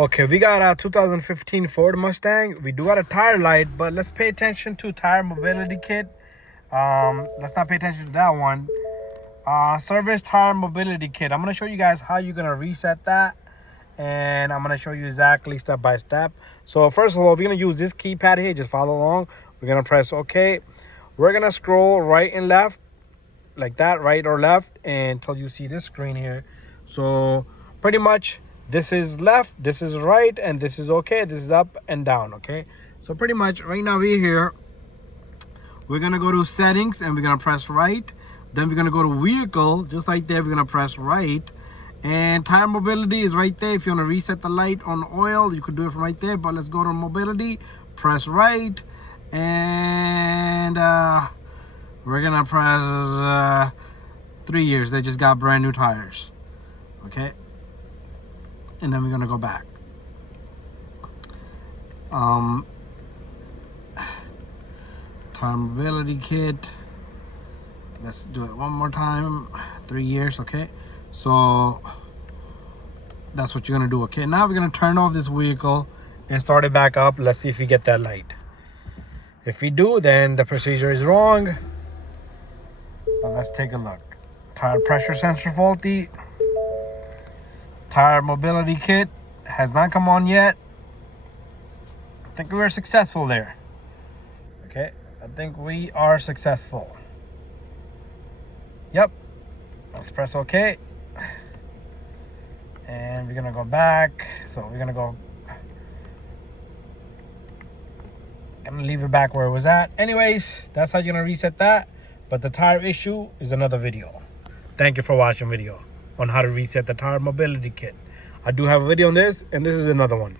Okay, we got a 2015 Ford Mustang. We do got a tire light, but let's pay attention to tire mobility kit. Let's not pay attention to that one. Service tire mobility kit. I'm gonna show you guys how you're gonna reset that, and I'm gonna show you exactly step by step. So first of all, we're gonna use this keypad here. Just follow along. We're gonna press OK. We're gonna scroll right and left like that, right or left, until you see this screen here. So pretty much this is left, this is right, and this is okay. This is up and down. Okay, so pretty much right now we're here. We're gonna go to settings and we're gonna press right. Then we're gonna go to vehicle, just like there. We're gonna press right, and tire mobility is right there. If you want to reset the light on oil, you could do it from right there. But let's go to mobility, press right, and we're gonna press 3 years. They just got brand new tires. Okay, and then we're gonna go back. Tire mobility kit. Let's do it one more time. 3 years. Okay, so that's what you're gonna do. Okay, now we're gonna turn off this vehicle and start it back up. Let's see if we get that light. If we do, then the procedure is wrong. But let's take a look. Tire pressure sensor faulty. Tire mobility kit has not come on yet. I think we were successful there. Okay, I think we are successful. Yep. Let's press OK. And we're gonna go back. So we're gonna leave it back where it was at. Anyways, that's how you're gonna reset that. But the tire issue is another video. Thank you for watching video on how to reset the tire mobility kit. I do have a video on this, and this is another one.